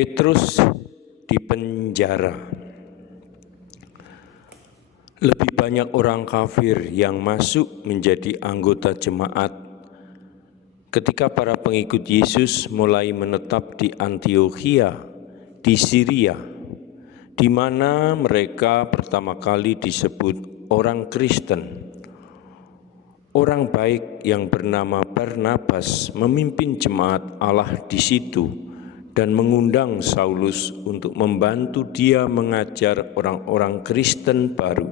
Petrus di penjara. Lebih banyak orang kafir yang masuk menjadi anggota jemaat ketika para pengikut Yesus mulai menetap di Antiokhia, di Syria, di mana mereka pertama kali disebut orang Kristen. Orang baik yang bernama Barnabas memimpin jemaat Allah di situ dan mengundang Saulus untuk membantu dia mengajar orang-orang Kristen baru.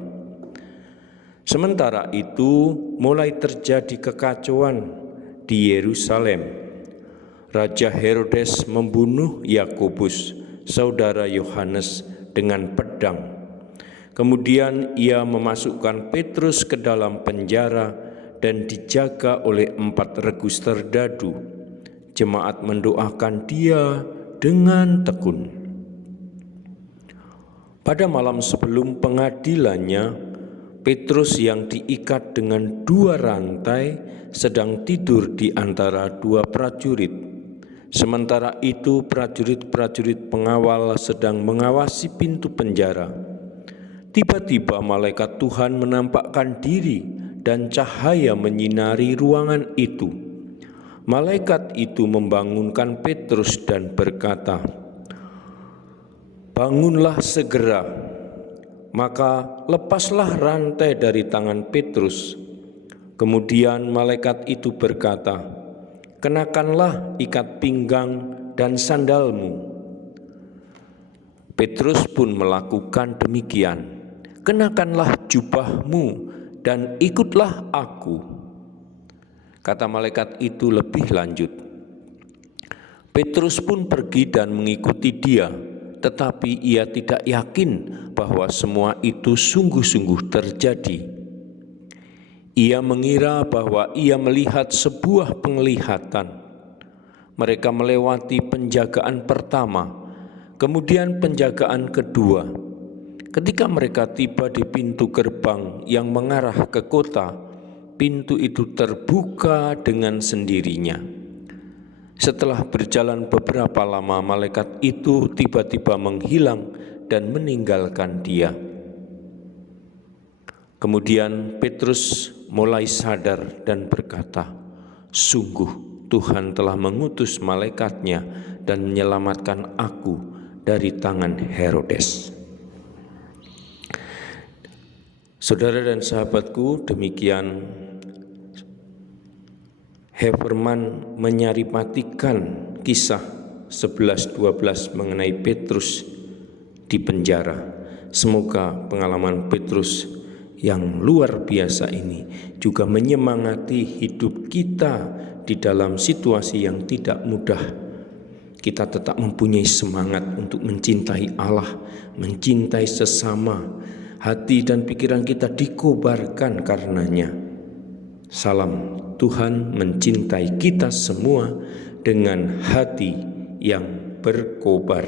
Sementara itu mulai terjadi kekacauan di Yerusalem. Raja Herodes membunuh Yakobus, saudara Yohanes, dengan pedang. Kemudian ia memasukkan Petrus ke dalam penjara dan dijaga oleh 4 regu serdadu. Jemaat mendoakan dia dengan tekun. Pada malam sebelum pengadilannya, Petrus yang diikat dengan 2 rantai sedang tidur di antara 2 prajurit. Sementara itu prajurit-prajurit pengawal sedang mengawasi pintu penjara. Tiba-tiba malaikat Tuhan menampakkan diri dan cahaya menyinari ruangan itu. Malaikat itu membangunkan Petrus dan berkata, "Bangunlah segera." Maka lepaslah rantai dari tangan Petrus. Kemudian malaikat itu berkata, "Kenakanlah ikat pinggang dan sandalmu." Petrus pun melakukan demikian. "Kenakanlah jubahmu dan ikutlah aku," kata malaikat itu lebih lanjut. Petrus pun pergi dan mengikuti dia, tetapi ia tidak yakin bahwa semua itu sungguh-sungguh terjadi. Ia mengira bahwa ia melihat sebuah penglihatan. Mereka melewati penjagaan pertama, kemudian penjagaan kedua. Ketika mereka tiba di pintu gerbang yang mengarah ke kota, pintu itu terbuka dengan sendirinya. Setelah berjalan beberapa lama, malaikat itu tiba-tiba menghilang dan meninggalkan dia. Kemudian Petrus mulai sadar dan berkata, "Sungguh Tuhan telah mengutus malaikatnya dan menyelamatkan aku dari tangan Herodes." Saudara dan sahabatku, demikian Hefferman menyaripatikan kisah 11-12 mengenai Petrus di penjara. Semoga pengalaman Petrus yang luar biasa ini juga menyemangati hidup kita di dalam situasi yang tidak mudah. Kita tetap mempunyai semangat untuk mencintai Allah, mencintai sesama. Hati dan pikiran kita dikobarkan karenanya. Salam, Tuhan mencintai kita semua dengan hati yang berkobar.